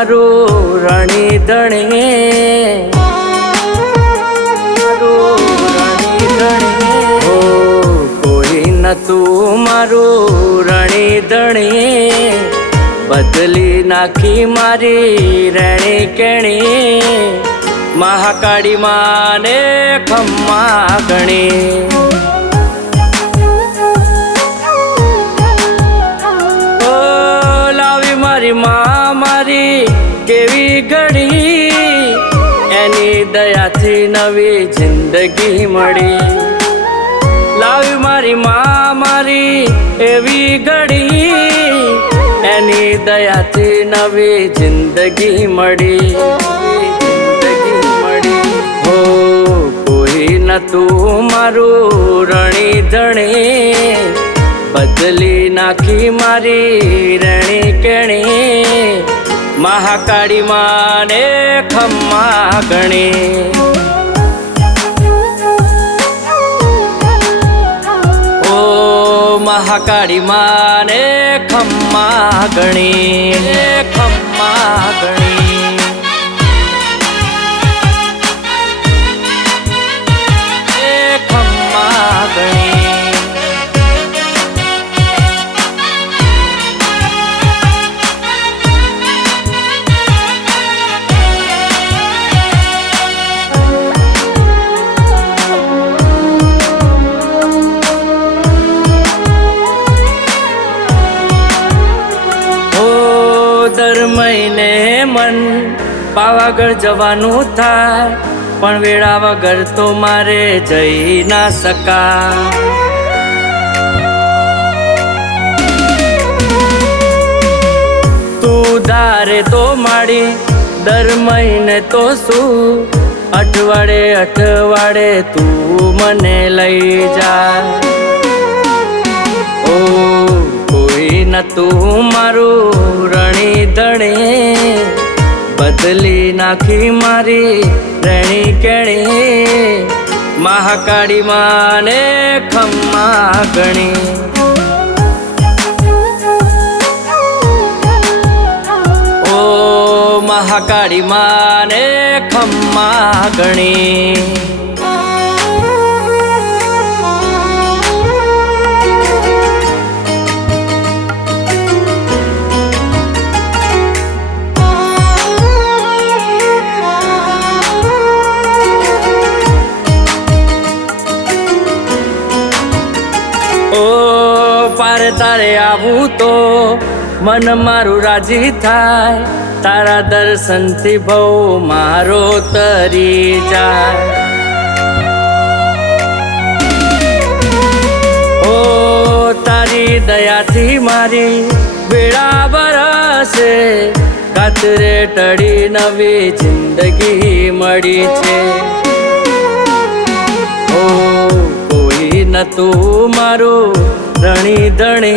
મારું રણી ધણે, કોઈ નતું મારું રણી ધણે, બદલી નાખી મારી રેણી કેણી, મહાકાળી માને ખમ્મા ગણી. ઓ લાવી મારી મા મારી કેવી ઘડી, એની દયાથી નવી જિંદગી મળી. લાવી મારી મા મારી એવી ઘડી, એની દયાથી નવી જિંદગી મળી. હો કોઈ નતું મારું રણી ધણે, બદલી નાખી મારી રેણી કેણી, મહાકાળી માને ખમ્મા ગણી. મહાકાળી માને ખમ્મા ગણી, ખમ્મા ગણી. ખમ્મા ગણી. દર મહિને મન પાવાગઢ જવાનું થાય, પણ વેળા વગર તો મારે જઈ ના શકા. તું ધારે તો માડી દર મહિને તો શું, અઠવાડે અઠવાડે તું મને લઈ જા. ઓ કોઈ નતું મારું રણી ધણે, બદલી નાખી મારી રેણી કેણી, મહાકાળી માને ખમ્મા ગણી. ઓ મહાકાળી માને ખમ્મા ગણી. પાર તારે આવું તો મન મારું રાજી થાય, તારા દર્શનથી ભવ મારો તરી જાય. ઓ તારી દયાથી મારી બેડા બરસે, કાતરે ટળી નવી જિંદગી મળી છે. ઓ કોઈ નતું મારું રણી ધણે,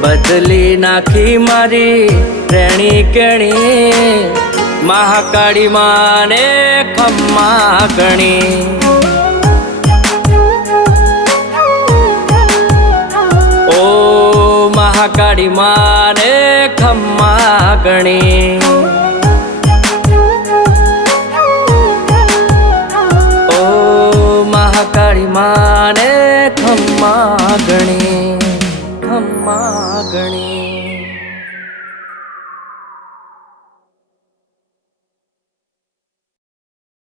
બદલી નાખી મારી રેણી કેણી, મહાકાળી માને ખમ્મા ગણી. ઓ મહાકાળી માને ખમ્મા ગણી. ઓ મહાકાળી માને ખમ્મા ગણી, ખમ્મા ગણી.